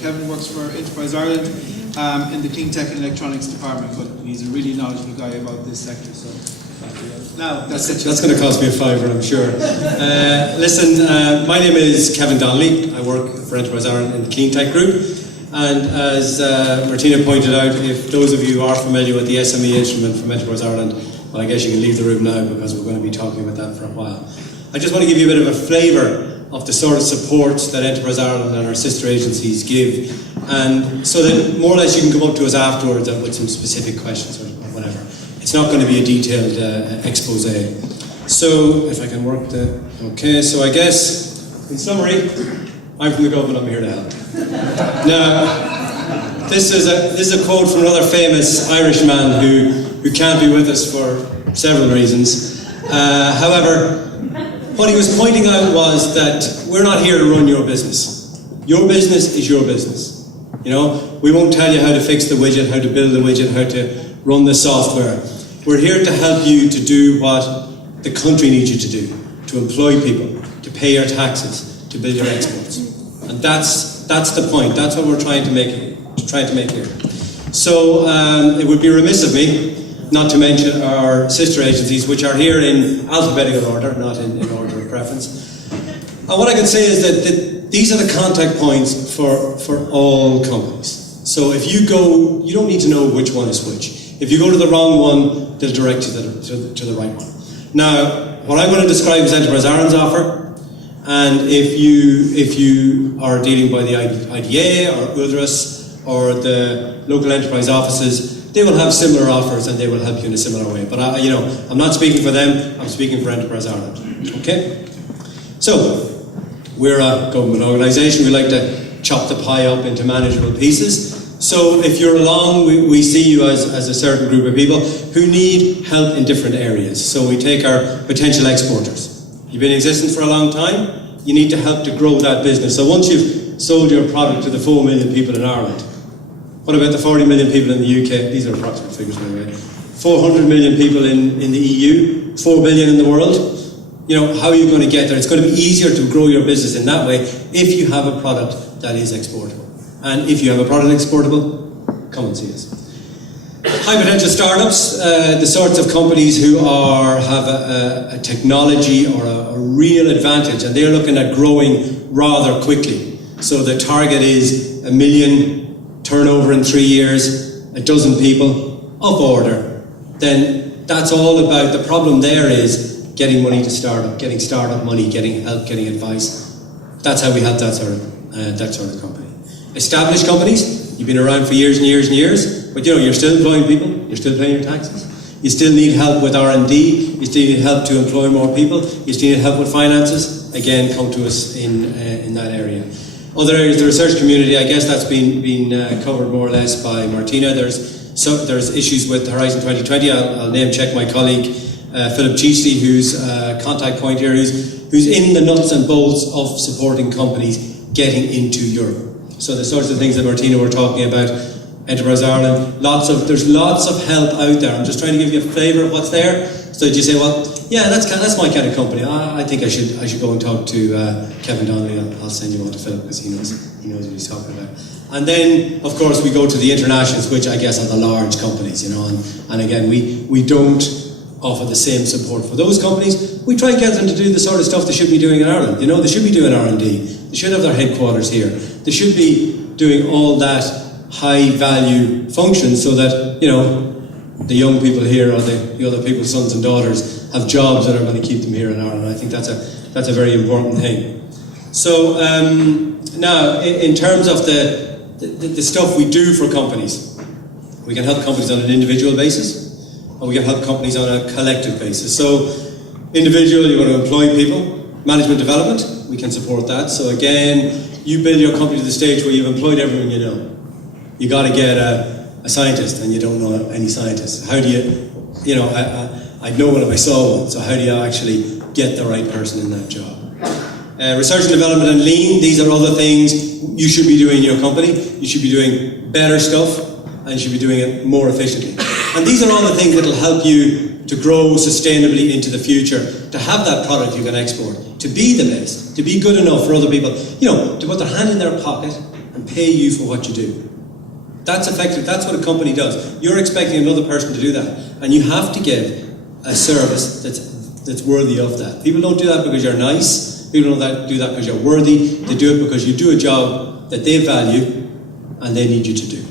Kevin works for Enterprise Ireland in the Clean Tech and Electronics department, but he's a really knowledgeable guy about this sector. So now that's going to cost me a fiver, I'm sure. Listen, my name is Kevin Donnelly. I work for Enterprise Ireland in the Clean Tech group. And as Martina pointed out, if those of you are familiar with the SME instrument from Enterprise Ireland, well, I guess you can leave the room now because we're going to be talking about that for a while. I just want to give you a bit of a flavour of the sort of support that Enterprise Ireland and our sister agencies give, and so that more or less you can come up to us afterwards with some specific questions or whatever. It's not going to be a detailed expose. So, if I can work the... Okay, so I guess, in summary, I'm from the government, I'm here to help. Now, this is a quote from another famous Irish man who can't be with us for several reasons. However, what he was pointing out was that we're not here to run your business. Your business is your business. You know, we won't tell you how to fix the widget, how to build the widget, how to run the software. We're here to help you to do what the country needs you to do, to employ people, to pay your taxes, to build your exports. And that's the point. That's what we're trying to make here. So it would be remiss of me not to mention our sister agencies, which are here in alphabetical order, not in order of preference. And what I can say is that these are the contact points for all companies. So if you go, you don't need to know which one is which. If you go to the wrong one, they'll direct you to the right one. Now, what I'm going to describe is Enterprise Ireland's offer, and if you are dealing by the IDA or UDRAS or the local enterprise offices, they will have similar offers and they will help you in a similar way. But I'm not speaking for them, I'm speaking for Enterprise Ireland. Okay? So, we're a government organisation. We like to chop the pie up into manageable pieces. So if you're along, we see you as a certain group of people who need help in different areas. So we take our potential exporters. You've been in existence for a long time, you need to help to grow that business. So once you've sold your product to the 4 million people in Ireland, what about the 40 million people in the UK? These are approximate figures, by the way. 400 million people in the EU, 4 billion in the world. You know, how are you going to get there? It's going to be easier to grow your business in that way if you have a product that is exportable. And if you have a product exportable, come and see us. High potential startups, the sorts of companies who have a technology or a real advantage, and they're looking at growing rather quickly. So the target is 1 million turnover in 3 years, 12 people, up order. Then that's all about, the problem there is getting money to start up, getting startup money, getting help, getting advice. That's how we help that sort of company. Established companies, you've been around for years and years and years, but you're still employing people, you're still paying your taxes. You still need help with R&D, you still need help to employ more people, you still need help with finances. Again, come to us in that area. Other areas, the research community, I guess that's been covered more or less by Martina. There's issues with Horizon 2020. I'll name check my colleague Philip Cheesty, who's a contact point here, who's in the nuts and bolts of supporting companies getting into Europe. So the sorts of things that Martina were talking about, Enterprise Ireland, there's lots of help out there. I'm just trying to give you a flavour of what's there, so that you say, well, yeah, that's my kind of company. I think I should go and talk to Kevin Donnelly. I'll send you on to Philip because he knows what he's talking about. And then, of course, we go to the internationals, which I guess are the large companies, and again, we don't offer the same support for those companies. We try and get them to do the sort of stuff they should be doing in Ireland. They should be doing R&D. They should have their headquarters here. They should be doing all that high value function so that, the young people here or the other people's sons and daughters have jobs that are going to keep them here in Ireland. I think that's a very important thing. So now, in terms of the stuff we do for companies, we can help companies on an individual basis, and we can help companies on a collective basis. So, individual, you want to employ people. Management development, we can support that. So again, you build your company to the stage where you've employed everyone you know. You got to get a scientist, and you don't know any scientists. How do you, I'd know one if I saw one. So how do you actually get the right person in that job? Research and development and lean, these are other things you should be doing in your company. You should be doing better stuff, and you should be doing it more efficiently. And these are all the things that will help you to grow sustainably into the future, to have that product you can export, to be the best, to be good enough for other people, to put their hand in their pocket and pay you for what you do. That's effective. That's what a company does. You're expecting another person to do that, and you have to give a service that's worthy of that. People don't do that because you're nice. People don't do that because you're worthy. They do it because you do a job that they value and they need you to do.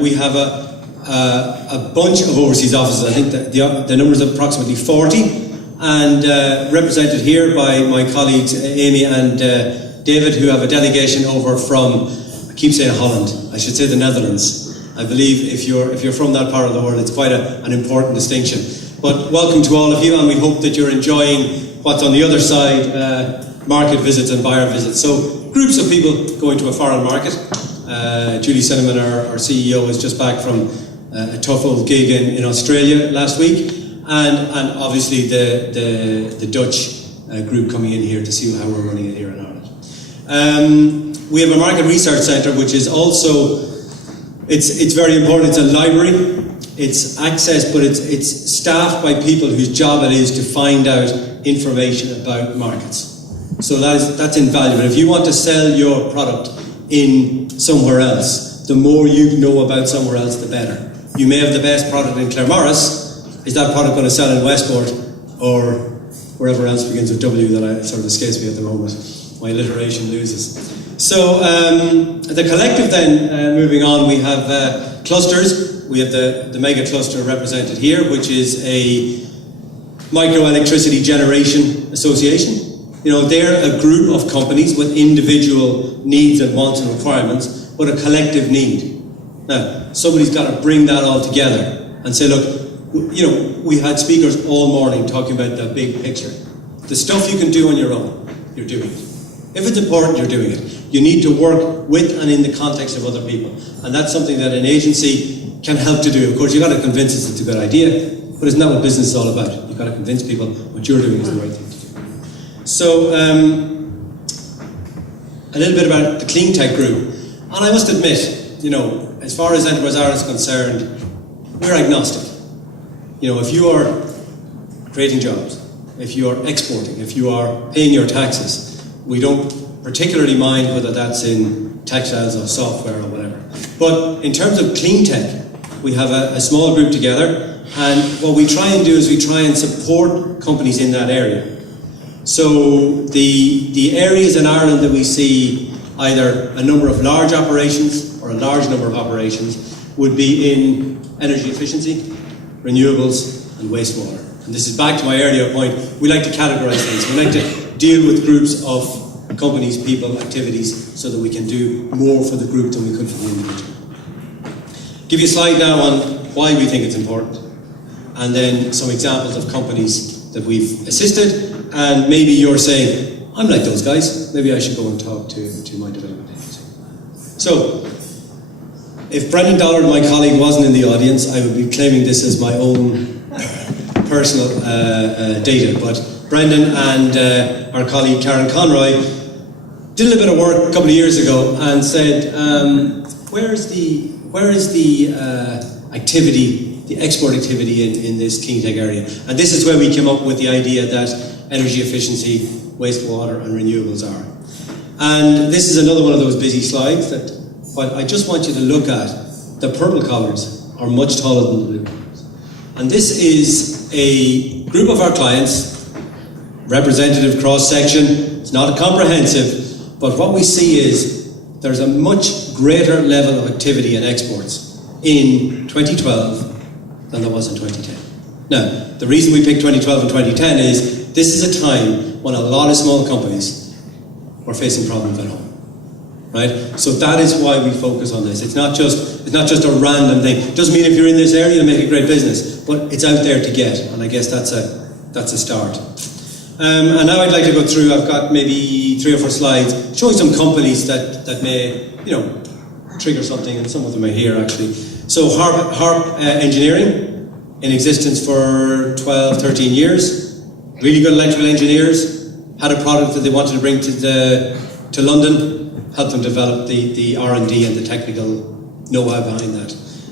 We have a bunch of overseas offices. I think that the number is approximately 40, and represented here by my colleagues Amy and David, who have a delegation over from, I keep saying Holland, I should say the Netherlands. I believe if you're from that part of the world, it's quite an important distinction. But welcome to all of you, and we hope that you're enjoying what's on the other side, market visits and buyer visits. So groups of people going to a foreign market. Julie Cinnamon, our CEO, is just back from a tough old gig in Australia last week, and obviously the Dutch group coming in here to see how we're running it here in Ireland. We have a market research centre, which is also, it's very important. It's a library. It's access, but it's staffed by people whose job it is to find out information about markets. So that's invaluable. If you want to sell your product in somewhere else, the more you know about somewhere else, the better. You may have the best product in Claremorris. Is that product going to sell in Westport or wherever else begins with W that sort of escapes me at the moment? My alliteration loses. So the collective then, moving on, we have clusters. We have the mega cluster represented here, which is a microelectricity generation association. You know, they're a group of companies with individual needs and wants and requirements, but a collective need. Now, somebody's got to bring that all together and say, look, you know, we had speakers all morning talking about the big picture. The stuff you can do on your own, you're doing it. If it's important, you're doing it. You need to work with and in the context of other people. And that's something that an agency can help to do. Of course, you've got to convince us it's a good idea, but isn't that what business is all about? You've got to convince people what you're doing is the right thing to do. So, a little bit about the clean tech group. And I must admit, you know, as far as Enterprise Ireland is concerned, we're agnostic. You know, if you are creating jobs, if you are exporting, if you are paying your taxes, we don't particularly mind whether that's in textiles or software or whatever. But in terms of clean tech, we have a small group together, and what we try and do is we try and support companies in that area. So the areas in Ireland that we see either a number of large operations or a large number of operations would be in energy efficiency, renewables and wastewater. And this is back to my earlier point, we like to categorise things. We like to deal with groups of companies, people, activities, so that we can do more for the group than we could for the individual. Give you a slide now on why we think it's important, and then some examples of companies that we've assisted, and maybe you're saying, I'm like those guys, maybe I should go and talk to my development agency. So, if Brendan Dollard, my colleague, wasn't in the audience, I would be claiming this as my own personal data, but Brendan and our colleague Karen Conroy did a little bit of work a couple of years ago and said, where is the activity, the export activity in this clean tech area? And this is where we came up with the idea that energy efficiency, wastewater and renewables are. And this is another one of those busy slides that what I just want you to look at. The purple colours are much taller than the blue colours. And this is a group of our clients, representative cross-section. It's not comprehensive, but what we see is there's a much greater level of activity in exports in 2012 than there was in 2010. Now, the reason we picked 2012 and 2010 is this is a time when a lot of small companies were facing problems at home, right? So that is why we focus on this. It's not just a random thing. It doesn't mean if you're in this area you'll make a great business, but it's out there to get, and I guess that's a start. And now I'd like to go through, I've got maybe 3 or 4 slides showing some companies that may, you know, trigger something, and some of them are here actually. So Harp Engineering, in existence for 12, 13 years, really good electrical engineers, had a product that they wanted to bring to London, helped them develop the R&D and the technical know-how behind that.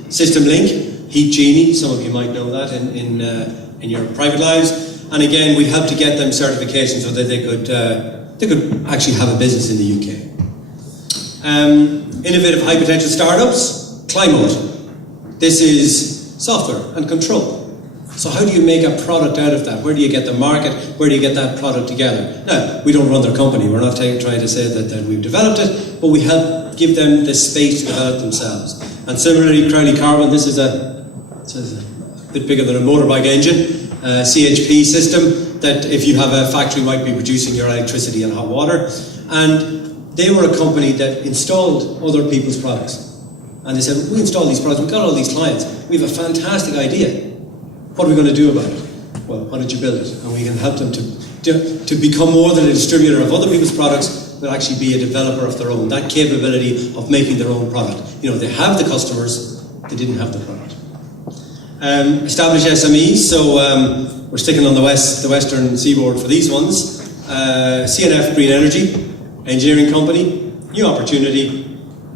System Link, Heat Genie, some of you might know that in your private lives. And again, we helped to get them certification so that they could actually have a business in the UK. Innovative high potential startups, Climate. This is software and control. So how do you make a product out of that? Where do you get the market? Where do you get that product together? Now, we don't run their company. We're not trying to say that we've developed it, but we help give them the space to develop themselves. And similarly, Crowley Carbon, this is a bit bigger than a motorbike engine, CHP system, that if you have a factory might be producing your electricity and hot water. And they were a company that installed other people's products. And they said, we install these products, we've got all these clients, we have a fantastic idea. What are we going to do about it? Well, why don't you build it? And we can help them to become more than a distributor of other people's products, but actually be a developer of their own. That capability of making their own product. You know, they have the customers, they didn't have the product. Established SMEs, so we're sticking on the western seaboard for these ones. CNF Green Energy, engineering company, new opportunity.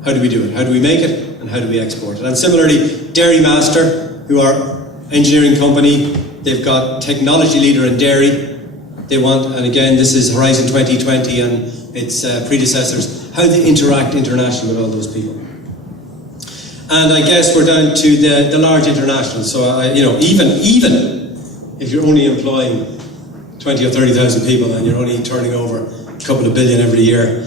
How do we do it? How do we make it? And how do we export it? And similarly, Dairy Master, who are engineering company, they've got technology leader in dairy. They want, and again, this is Horizon 2020 and its predecessors, how they interact internationally with all those people. And I guess we're down to the large internationals. So, even if you're only employing 20 or 30,000 people and you're only turning over a couple of billion every year,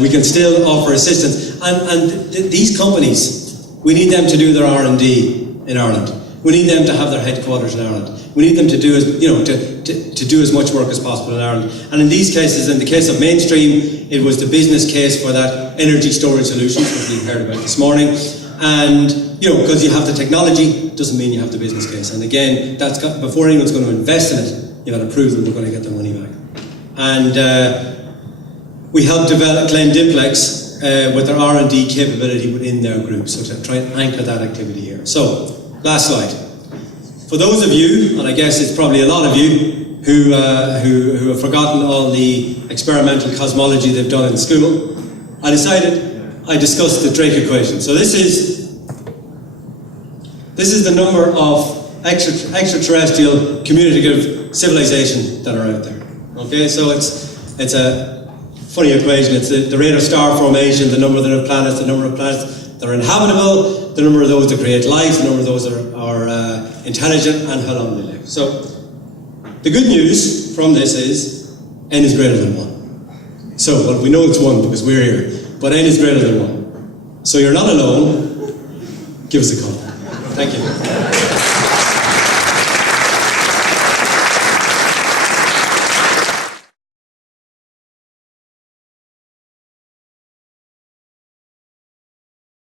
we can still offer assistance. And these companies, we need them to do their R&D in Ireland. We need them to have their headquarters in Ireland. We need them to do to do as much work as possible in Ireland. And in these cases, in the case of Mainstream, it was the business case for that energy storage solution, which we heard about this morning. And because you have the technology, doesn't mean you have the business case. And again, before anyone's going to invest in it, you've got to prove that they're going to get their money back. And we helped develop Glendimplex with their R&D capability within their group, so to try and anchor that activity here. So, last slide. For those of you, and I guess it's probably a lot of you, who have forgotten all the experimental cosmology they've done in school, I discussed the Drake equation. So this is the number of extraterrestrial communicative civilization that are out there. Okay, so it's a funny equation. It's the rate of star formation, the number of planets, the number of planets that are inhabitable, the number of those that create life, the number of those that are intelligent, and how long they live. So the good news from this is n is greater than 1. So well, we know it's 1 because we're here, but n is greater than 1. So you're not alone. Give us a call. Thank you.